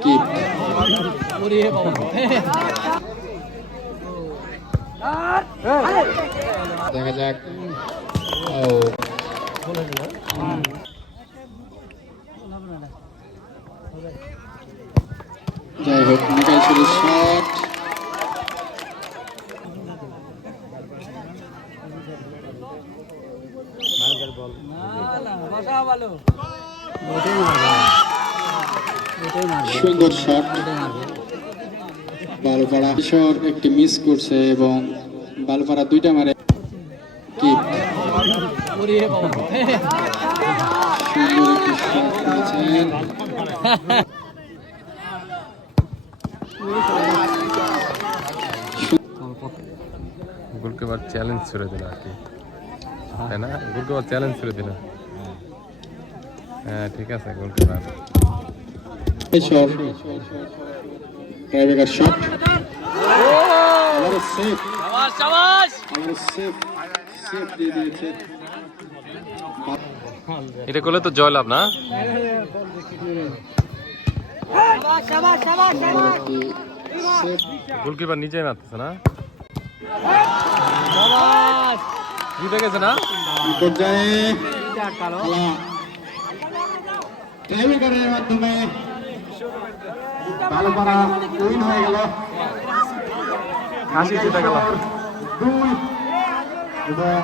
Keep দেখা যাক। ও। যাই হোক মিকাইল শুধু শট সুন্দর শট বালুপাড়া কিশোর একটি মিস করছে এবং বালুপাড়া দুইটা মারে। করেছেন। গোলকিপার চ্যালেঞ্জ ছুড়ে দিল আর কি। তাই না? গোলকিপার চ্যালেঞ্জ ছুড়ে দিল। হ্যাঁ ঠিক আছে গোলকিপার। কিশোর ট্রাইবেকার শট আবারও সেফ আবারও সেফ সেফ দিয়ে দিয়েছে। এটা করলে তো জয় লাভ না সেফ গোলকিপার নিজেই মারতেছে না? জিতে গেছে না? পর্যায়ে টাইব্রেকারের মাধ্যমে। ভালোপাড়া উইন হয়ে গেল। ঘাসি জিতে গেল। দুই। এবং